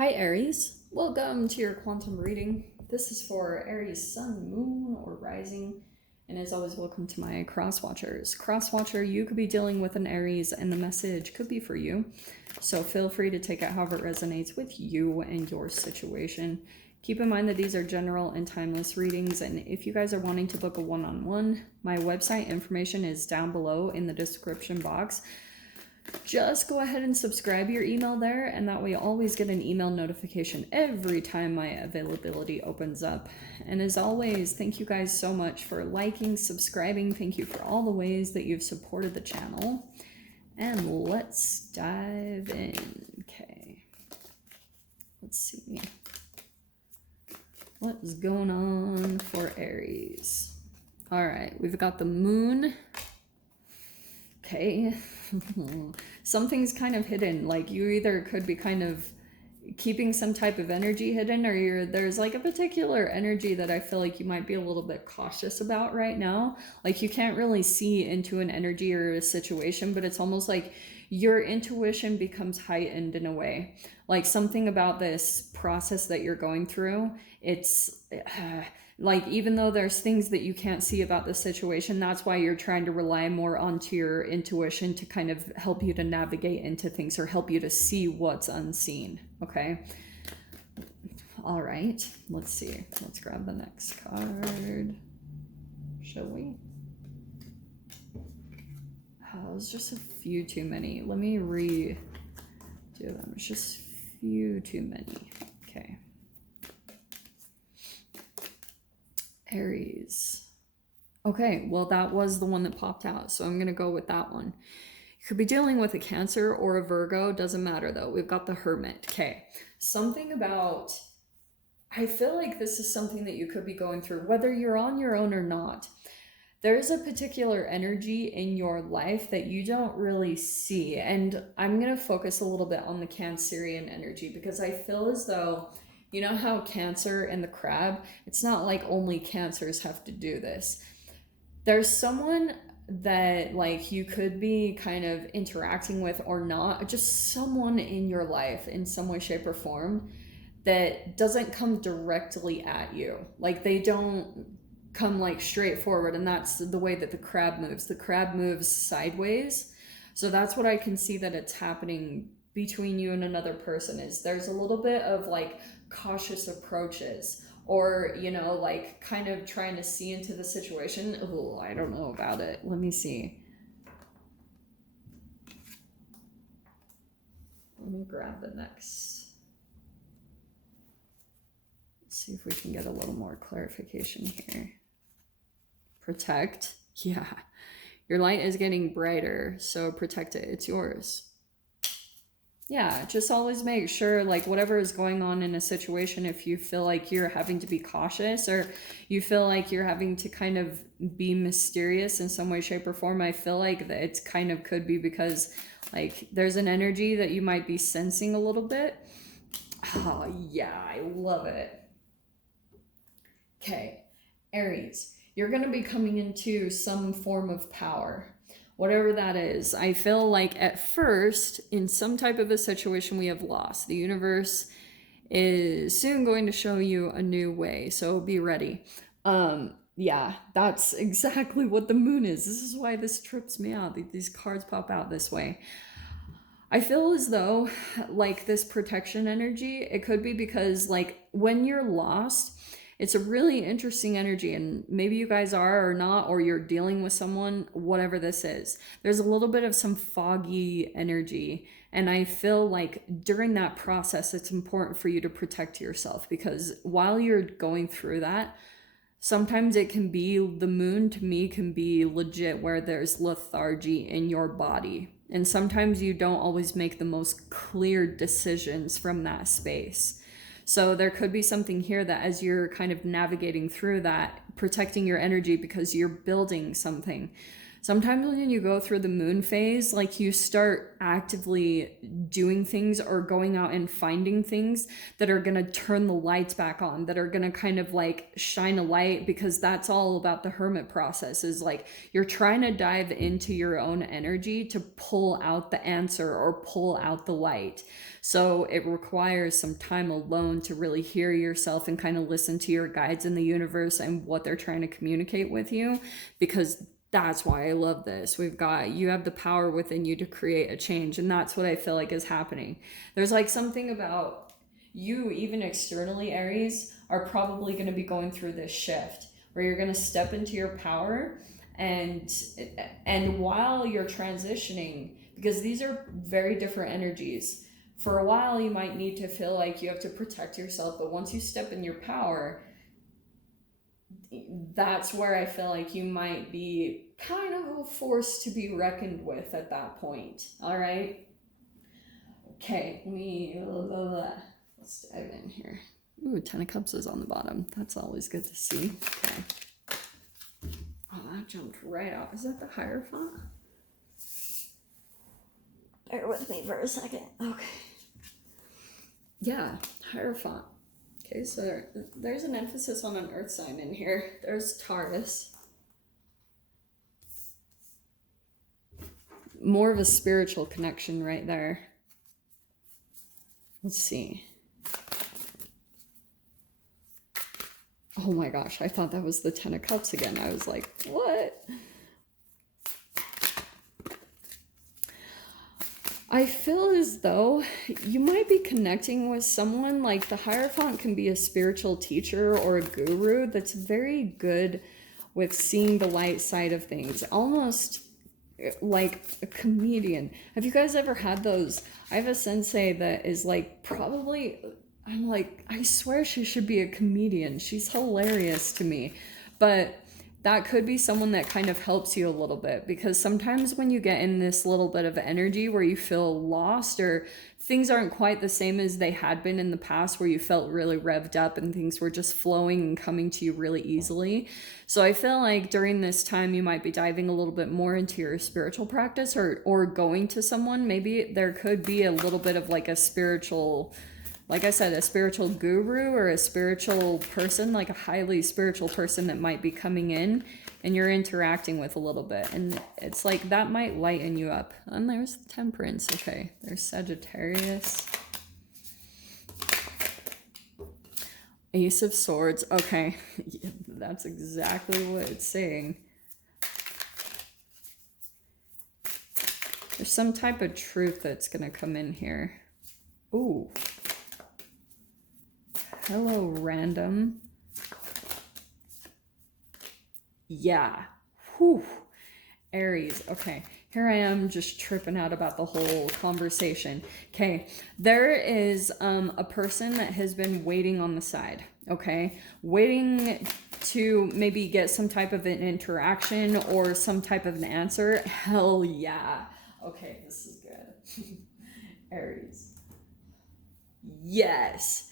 Hi Aries, welcome to your quantum reading. This is for Aries sun, moon, or rising. And as always, welcome to my cross watchers. Cross watcher, you could be dealing with an Aries and the message could be for you. So feel free to take it however it resonates with you and your situation. Keep in mind that these are general and timeless readings, and if you guys are wanting to book a one-on-one, my website information is down below in the description box. Just go ahead and subscribe your email there, and that way you always get an email notification every time my availability opens up. And as always, thank you guys so much for liking, subscribing. Thank you for all the ways that you've supported the channel. And let's dive in. Okay. Let's see. What is going on for Aries? All right, we've got the moon. Okay. Something's kind of hidden. Like you either could be kind of keeping some type of energy hidden, or there's like a particular energy that I feel like you might be a little bit cautious about right now. Like you can't really see into an energy or a situation, but it's almost like your intuition becomes heightened in a way. Like something about this process that you're going through, it's like even though there's things that you can't see about the situation, that's why you're trying to rely more onto your intuition to kind of help you to navigate into things or help you to see what's unseen. Okay. All right, let's see. Let's grab the next card, shall we? Oh, it's just a few too many. Let me redo them. It's just a few too many. Okay. Aries. Okay, well, that was the one that popped out, so I'm going to go with that one. You could be dealing with a Cancer or a Virgo. Doesn't matter, though. We've got the Hermit. Okay. Something about... I feel like this is something that you could be going through, whether you're on your own or not. There's a particular energy in your life that you don't really see. And I'm going to focus a little bit on the Cancerian energy because I feel as though, you know how Cancer and the crab, it's not like only Cancers have to do this. There's someone that like you could be kind of interacting with or not, just someone in your life in some way, shape, or form that doesn't come directly at you. Like they don't come like straight forward, and that's the way that the crab moves. The crab moves sideways. So that's what I can see that it's happening between you and another person, is there's a little bit of like cautious approaches, or you know, like kind of trying to see into the situation. Oh, I don't know about it. Let me see. Let me grab the next. Let's see if we can get a little more clarification here. Protect. Yeah. Your light is getting brighter, so protect it. It's yours. Yeah, just always make sure, like, whatever is going on in a situation, if you feel like you're having to be cautious or you feel like you're having to kind of be mysterious in some way, shape, or form, I feel like that it's kind of could be because, like, there's an energy that you might be sensing a little bit. Oh, yeah, I love it. Okay, Aries, you're going to be coming into some form of power, whatever that is. I feel like at first, in some type of a situation, we have lost. The universe is soon going to show you a new way, so be ready. Yeah, that's exactly what the moon is. This is why this trips me out. These cards pop out this way. I feel as though, like, this protection energy, it could be because, like, when you're lost, it's a really interesting energy, and maybe you guys are or not, or you're dealing with someone, whatever this is. There's a little bit of some foggy energy, and I feel like during that process, it's important for you to protect yourself, because while you're going through that, sometimes it can be, the moon to me can be legit where there's lethargy in your body. And sometimes you don't always make the most clear decisions from that space. So there could be something here that as you're kind of navigating through that, protecting your energy because you're building something. Sometimes when you go through the moon phase, like you start actively doing things or going out and finding things that are going to turn the lights back on, that are going to kind of like shine a light, because that's all about the hermit process, is like you're trying to dive into your own energy to pull out the answer or pull out the light. So it requires some time alone to really hear yourself and kind of listen to your guides in the universe and what they're trying to communicate with you, because that's why I love this. You have the power within you to create a change. And that's what I feel like is happening. There's like something about you, even externally, Aries, are probably going to be going through this shift where you're going to step into your power. And while you're transitioning, because these are very different energies, for a while you might need to feel like you have to protect yourself. But once you step in your power, that's where I feel like you might be kind of a force to be reckoned with at that point. All right. Okay, let's dive in here. Ooh, 10 of Cups is on the bottom. That's always good to see. Okay. Oh, that jumped right out. Is that the Hierophant? Bear with me for a second. Okay. Yeah, Hierophant. Okay, so there's an emphasis on an earth sign in here. There's Taurus. More of a spiritual connection right there. Let's see. Oh my gosh, I thought that was the 10 of Cups again. I was like, what? I feel as though you might be connecting with someone, like the Hierophant can be a spiritual teacher or a guru that's very good with seeing the light side of things, almost like a comedian. Have you guys ever had those? I have a sensei that is like probably, I'm like, I swear she should be a comedian. She's hilarious to me. But that could be someone that kind of helps you a little bit, because sometimes when you get in this little bit of energy where you feel lost or things aren't quite the same as they had been in the past, where you felt really revved up and things were just flowing and coming to you really easily. So I feel like during this time you might be diving a little bit more into your spiritual practice, or going to someone. Maybe there could be a little bit of like a spiritual, like I said, a spiritual guru or a spiritual person, like a highly spiritual person that might be coming in and you're interacting with a little bit. And it's like that might lighten you up. And there's Temperance. Okay, there's Sagittarius. Ace of Swords. Okay, yeah, that's exactly what it's saying. There's some type of truth that's going to come in here. Ooh. Hello, random. Yeah. Whew. Aries. Okay. Here I am just tripping out about the whole conversation. Okay. There is a person that has been waiting on the side. Okay. Waiting to maybe get some type of an interaction or some type of an answer. Hell yeah. Okay. This is good. Aries. Yes.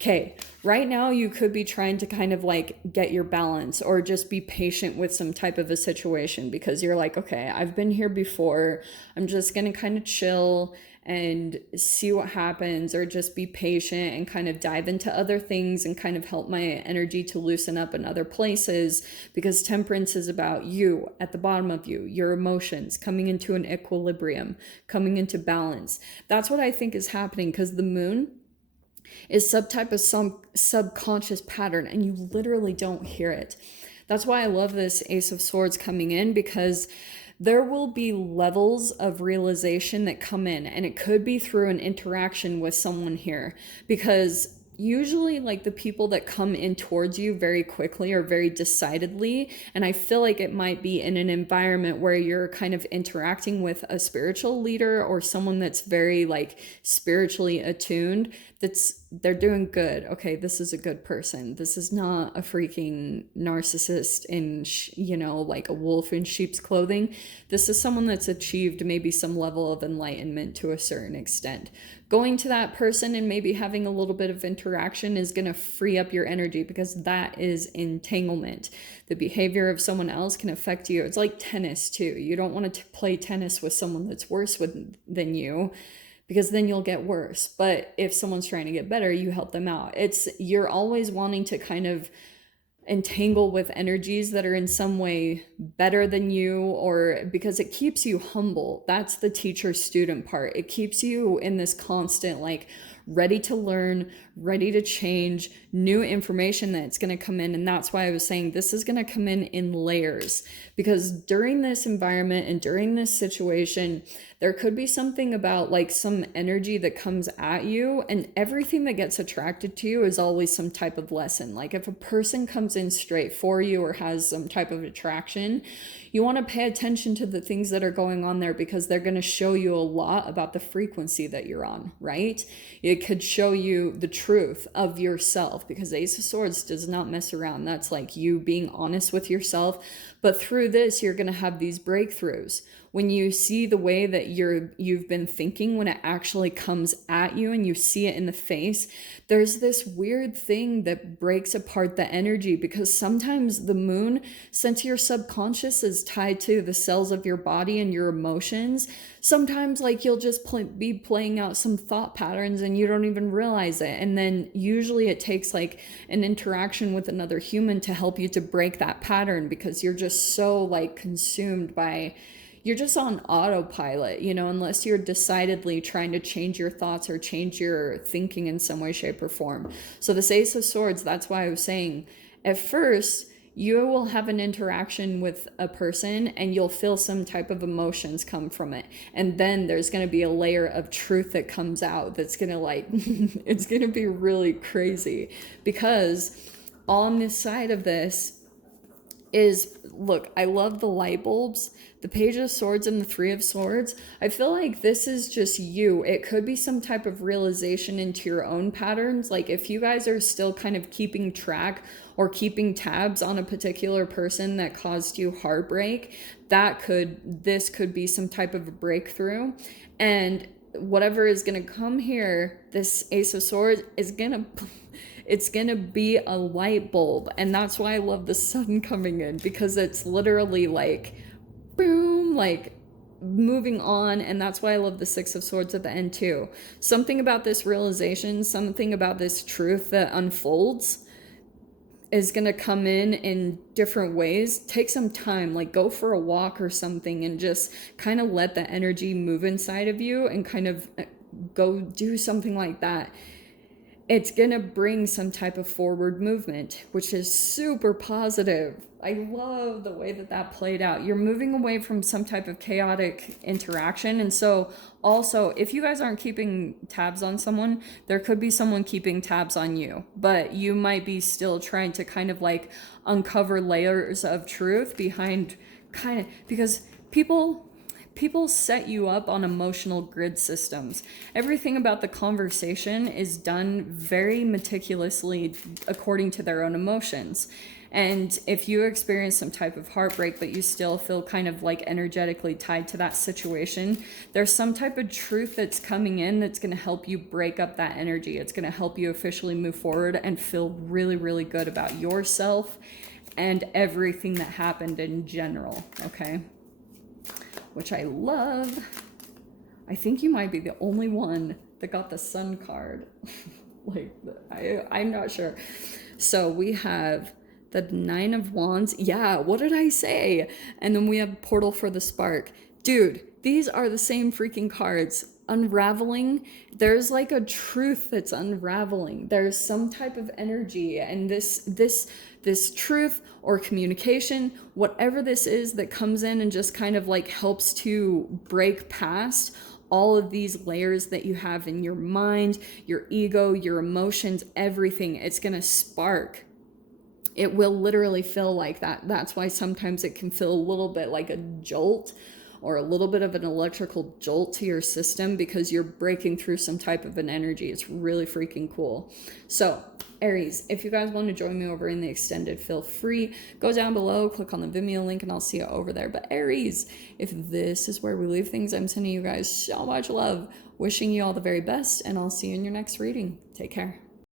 Okay, right now you could be trying to kind of like get your balance or just be patient with some type of a situation, because you're like, okay, I've been here before. I'm just going to kind of chill and see what happens, or just be patient and kind of dive into other things and kind of help my energy to loosen up in other places, because Temperance is about you at the bottom of you, your emotions coming into an equilibrium, coming into balance. That's what I think is happening, because the moon is some subconscious pattern and you literally don't hear it. That's why I love this Ace of Swords coming in, because there will be levels of realization that come in, and it could be through an interaction with someone here, because usually like the people that come in towards you very quickly or very decidedly, and I feel like it might be in an environment where you're kind of interacting with a spiritual leader or someone that's very like spiritually attuned, that's they're doing good. Okay, this is a good person. This is not a freaking narcissist in, like a wolf in sheep's clothing. This is someone that's achieved maybe some level of enlightenment to a certain extent. Going to that person and maybe having a little bit of interaction is going to free up your energy, because that is entanglement. The behavior of someone else can affect you. It's like tennis too. You don't want to play tennis with someone that's worse than you, because then you'll get worse. But if someone's trying to get better, you help them out. You're always wanting to kind of entangle with energies that are in some way better than you, or because it keeps you humble. That's the teacher student part. It keeps you in this constant, like, ready to learn, ready to change, new information that's going to come in. And that's why I was saying this is going to come in layers, because during this environment and during this situation, there could be something about like some energy that comes at you, and everything that gets attracted to you is always some type of lesson. Like if a person comes in straight for you or has some type of attraction, you want to pay attention to the things that are going on there, because they're going to show you a lot about the frequency that you're on, right? It could show you the truth of yourself, because Ace of Swords does not mess around. That's like you being honest with yourself. But through this, you're going to have these breakthroughs. When you see the way that you've been thinking, when it actually comes at you and you see it in the face, there's this weird thing that breaks apart the energy, because sometimes the moon, since your subconscious is tied to the cells of your body and your emotions, sometimes like you'll just be playing out some thought patterns and you don't even realize it. And then usually it takes like an interaction with another human to help you to break that pattern, because you're just so like consumed by, you're just on autopilot, unless you're decidedly trying to change your thoughts or change your thinking in some way, shape, or form. So this Ace of Swords, that's why I was saying, at first, you will have an interaction with a person and you'll feel some type of emotions come from it. And then there's going to be a layer of truth that comes out that's going to like, it's going to be really crazy, because on this side of this is, look, I love the light bulbs, the Page of Swords and the Three of Swords. I feel like this is just you. It could be some type of realization into your own patterns. Like if you guys are still kind of keeping track or keeping tabs on a particular person that caused you heartbreak, this could be some type of a breakthrough. And whatever is going to come here, this Ace of Swords is going to... it's going to be a light bulb. And that's why I love the sun coming in, because it's literally like, boom, like moving on. And that's why I love the Six of Swords at the end too. Something about this realization, something about this truth that unfolds is going to come in different ways. Take some time, like go for a walk or something, and just kind of let the energy move inside of you and kind of go do something like that. It's going to bring some type of forward movement, which is super positive. I love the way that played out. You're moving away from some type of chaotic interaction. And so also, if you guys aren't keeping tabs on someone, there could be someone keeping tabs on you, but you might be still trying to kind of like uncover layers of truth behind because people set you up on emotional grid systems. Everything about the conversation is done very meticulously according to their own emotions. And if you experience some type of heartbreak, but you still feel kind of like energetically tied to that situation, there's some type of truth that's coming in that's going to help you break up that energy. It's going to help you officially move forward and feel really, really good about yourself and everything that happened in general, okay? Which I love. I think you might be the only one that got the sun card. Like, I'm not sure. So we have the Nine of Wands. Yeah, what did I say? And then we have Portal for the Spark. Dude, these are the same freaking cards. Unraveling. There's like a truth that's unraveling. There's some type of energy, and this truth or communication, whatever this is that comes in and just kind of like helps to break past all of these layers that you have in your mind, your ego, your emotions, everything. It's going to spark. It will literally feel like that. That's why sometimes it can feel a little bit like a jolt or a little bit of an electrical jolt to your system because you're breaking through some type of an energy. It's really freaking cool. So Aries, if you guys want to join me over in the extended, feel free. Go down below, click on the Vimeo link, and I'll see you over there. But Aries, if this is where we leave things, I'm sending you guys so much love, wishing you all the very best, and I'll see you in your next reading. Take care.